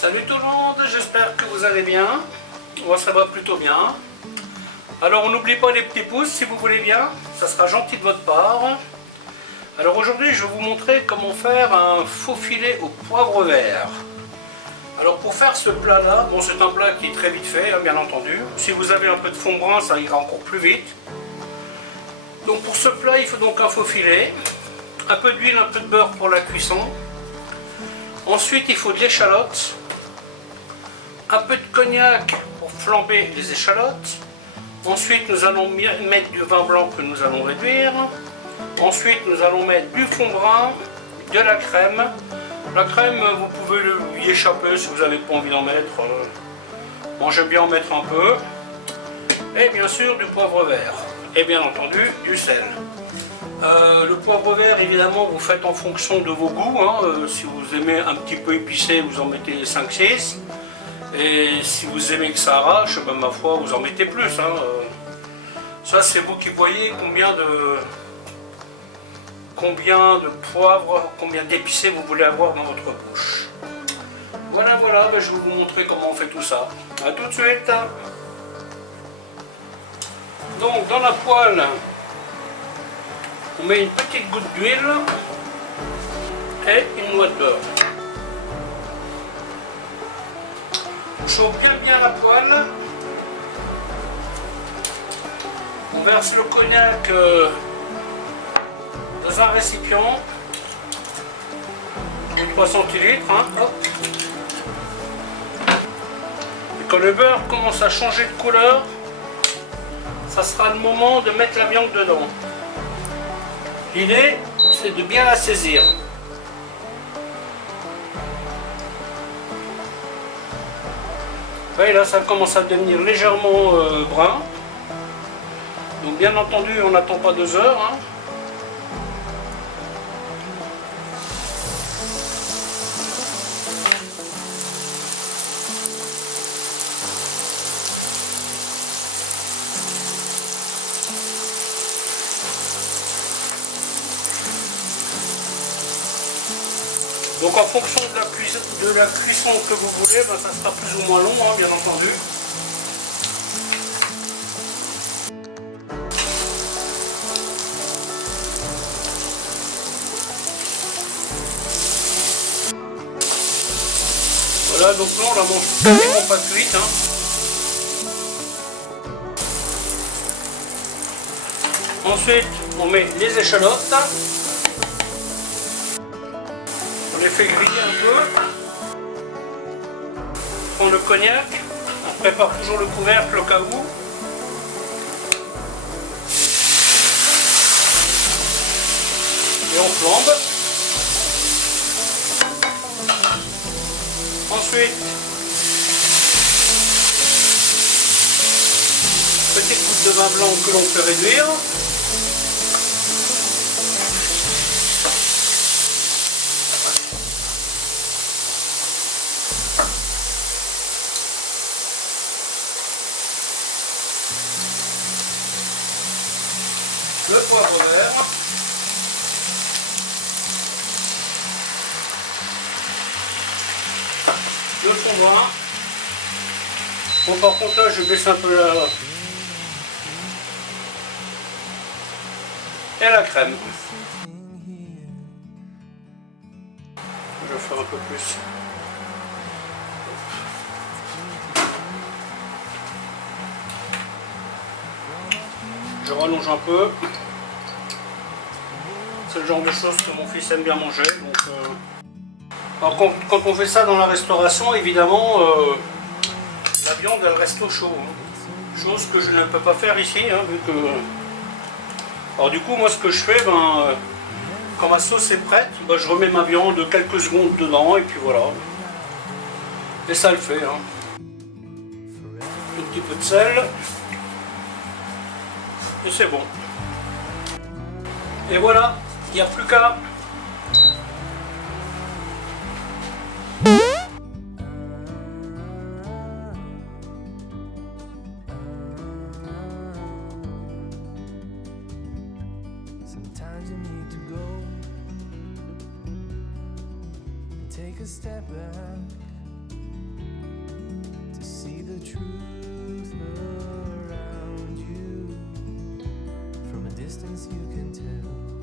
Salut tout le monde, j'espère que vous allez bien. Moi ça va plutôt bien. Alors on n'oublie pas les petits pouces si vous voulez bien, ça sera gentil de votre part. Alors aujourd'hui je vais vous montrer comment faire un faux filet au poivre vert. Alors pour faire ce plat là, bon c'est un plat qui est très vite fait bien entendu. Si vous avez un peu de fond brun ça ira encore plus vite. Donc pour ce plat il faut donc un faux filet, un peu d'huile, un peu de beurre pour la cuisson. Ensuite il faut de l'échalote, un peu de cognac pour flamber les échalotes. Ensuite nous allons mettre du vin blanc que nous allons réduire. Ensuite nous allons mettre du fond brun, de la crème. La crème vous pouvez y échapper si vous n'avez pas envie d'en mettre. Moi j'aime bien en mettre un peu. Et bien sûr du poivre vert. Et bien entendu du sel. Le poivre vert évidemment vous faites en fonction de vos goûts. Si vous aimez un petit peu épicé vous en mettez 5-6. Et si vous aimez que ça arrache, ben, ma foi vous en mettez plus. Ça c'est vous qui voyez combien de poivre, combien d'épicé vous voulez avoir dans votre bouche. Voilà, ben, je vais vous montrer comment on fait tout ça. A tout de suite. Donc dans la poêle, on met une petite goutte d'huile et une noix de beurre. On chauffe bien la poêle. On verse le cognac dans un récipient de 3 centilitres. Hop. Et quand le beurre commence à changer de couleur, ça sera le moment de mettre la viande dedans. L'idée, c'est de bien la saisir. Et là, ça commence à devenir légèrement brun. Donc bien entendu, on n'attend pas 2 heures. Donc en fonction de la cuisson que vous voulez, ben, ça sera plus ou moins long, bien entendu. Voilà, donc là on la mange quasiment pas cuite. Ensuite, on met les échalotes. On les fait griller un peu. On prend le cognac. On prépare toujours le couvercle au cas où. Et on flambe. Ensuite, petite goutte de vin blanc que l'on fait réduire. Le poivre vert. Le fond brun. Bon, par contre là je baisse un peu et la crème. Je vais faire un peu plus. Je rallonge un peu. C'est le genre de choses que mon fils aime bien manger. Donc, alors quand on fait ça dans la restauration, évidemment, la viande elle reste au chaud. Chose que je ne peux pas faire ici, vu que... Alors du coup, moi ce que je fais, quand ma sauce est prête, je remets ma viande quelques secondes dedans et puis voilà. Et ça le fait. Un petit peu de sel. Et c'est bon. Et voilà, il n'y a plus qu'à... Sometimes you need to go and take a step back distance you can tell.